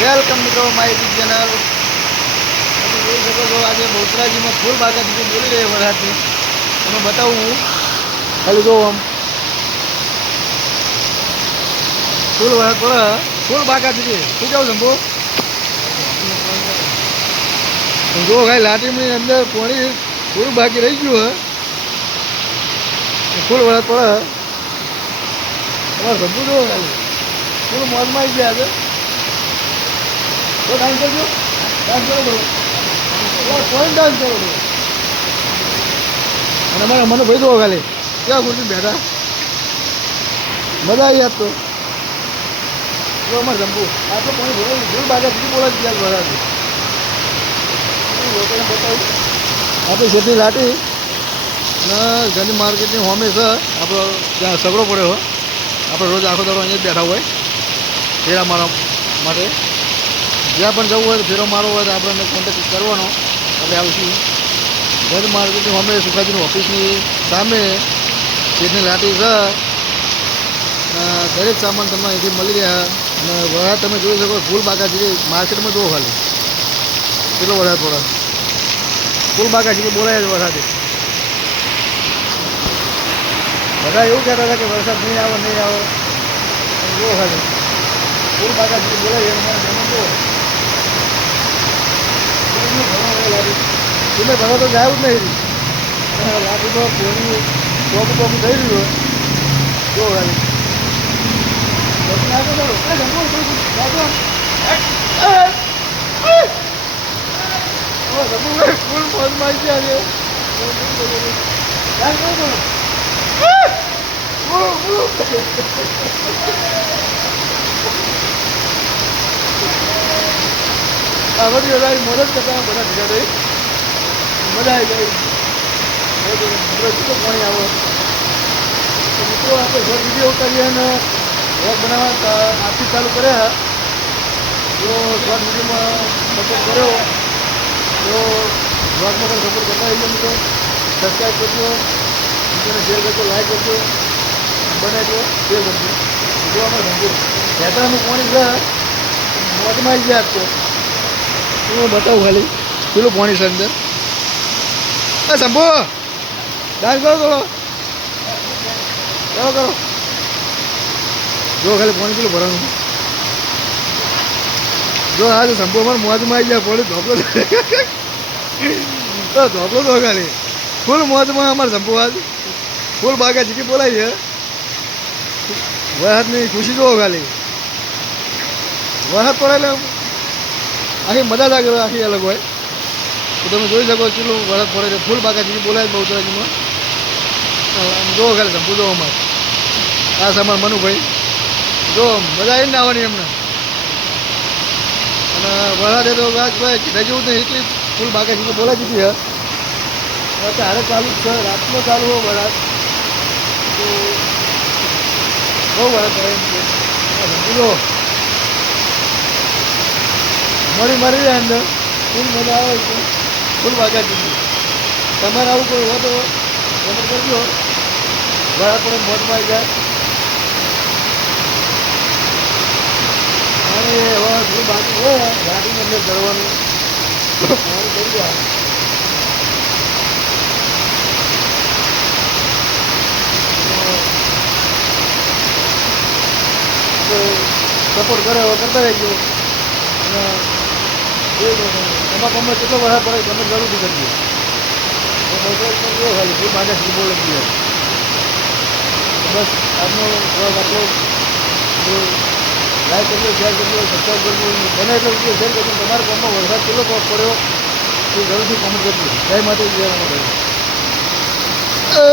Welcome મિત્રો my YouTube channel. તમે જોઈ શકો છો આજે બહુચરાજીમાં ફૂલ બાગાજી બોલી રહી વરસાદની. તમે બતાવું હું ખાલી જો આમ ફૂલ વરસાદ પડે ફૂલ બાગાજી શું જાઉં શંભુ જો ખાલી લાટીની અંદર પાણી થોડું બાકી રહી ગયું હે ફૂલ વરસાદ પડે તમારે શંભુ જોવો ખાલી ફૂલ મોજમાં આવી ગયા છે. તો ડાન્સ કરજો ડાન્સ કરો બરો કોઈ ડાન્સ કરો બરો અને અમારા મને ભાઈ દો ખાલી ક્યાં ખુરશી બેઠા મજા આવી યાદ તો જો અમારે જંબુ આ તો કોઈ ભૂલ બાગા સુધી બોલા જ ગયા ભરાતી લોકોને બતાવું આપણે છેલ્લી લાટી ને ઘરની માર્કેટની હોમે છે આપણો ત્યાં સગડો પડ્યો હોય આપણે રોજ આખો દાડો અહીંયા જ બેઠા હોય ફેરા મારવા માટે જ્યાં પણ જવું હોય તો ફેરો મારવો હોય તો આપણને કોન્ટેક્ટ કરવાનો આપણે આવીશું. ઘર માર્કેટની હોમે સુખાજીની ઓફિસની સામે ચેટની લાટી છે દરેક સામાન તમને અહીંથી મળી રહ્યા અને વરસાદ તમે જોઈ શકો ફૂલ બાગાજી માર્કેટમાં જુઓ ખાલી કેટલો વરસાદ પડે ફૂલ બાગાજી બોલાય છે વરસાદે. બધા એવું કહેતા હતા કે વરસાદ નહીં આવે જુઓ ખાલી ફૂલ બાગાજી બોલાય જમીન જુઓ તમે ભણો તો જાય જ નહીં લાગુ તો કોની ચોકું થઈ રહ્યું જો ખાલી ફૂલ મોજમાં ગયા છે. આ બધી વધારે મદદ કરતા બધા ભેગા થઈ મજા આવી ગઈ પાણી આવો મિત્રો આપણે ઘર વિડીયો ઉતારીએ અને ઘર બનાવવા આથી ચાલુ કર્યા જો શોર્ટ વિડીયોમાં સપોર્ટ કર્યો તો બ્લોગમાં પણ સપોર્ટ કરતા રહીજો મિત્રો. સબસ્ક્રાઈબ કરજો મિત્રોને શેર કરજો લાઈક કરજો બનાવજો શેર કરજો જો અમે સમજો ખેતરાનું પાણી છે મોજમાં આવી ગયા તો હું બતાવું ખાલી પેલું પાણી છે અંદર શંભુ ડાન્સ કરો થોડો કરો જો ખાલી પાણી પેલું ભરવાનું જો આજે શંભુ અમારે મોજમાં આવી ગયા પાણી ધોપલો ધોપલો તો ખાલી ફૂલ મોજમાં અમારે શંભુ આજ ફૂલ બાગા જીકી બોલાવી છે વરસાદની ખુશી જોવો ખાલી વરસાદ પડે એટલે આખી મજા લાગે આખી અલગ હોય તો તમે જોઈ શકો કેટલું વરસાદ પડે છે ફૂલ બાગાજી બોલાય બહુચરાજીમાં જોવો ખાલી શંભુ જોવો અમારે આ સમાન મનુભાઈ જો મજા આવી ને આવવાની એમને અને વરસાદે તો ભાઈ કીધા જેવું નહીં એટલી ફૂલ બાગાજી બોલાઈ દીધી છે અત્યારે ચાલુ જ છે રાતનો ચાલુ હોય વરસાદ તો બહુ વરસાદ પડે એમ છે શંભુ જો મરી જાય અંદર ફૂલ મજા આવે છે ફૂલ બાગાજી. તમારે આવું કોઈ હોય તો કોમેન્ટ કરજો વરસાદ પડે મોજમાં આવી જાય અને હવે ફૂલ બાકી હોય ગાડીની અંદર ચડવાનું મારું કરી જાય સપોર્ટ કરે હવે કરતા રહેજો અને એમાં ગમે કેટલો વરસાદ પડે ગમે જરૂરથી કરજો ખાલી ફૂલ બાગાજી બોલે છે. બસ આજનો બ્લોગ આટલો લાઈક કરજો શેર કરજો સબસ્ક્રાઈબ કરજો બને એટલો વિડીયો શેર કરજો તમારા ગામમાં વરસાદ કેટલો પડ્યો એ જરૂરથી કોમેન્ટ કરજો. જય માતાજી જય રામ.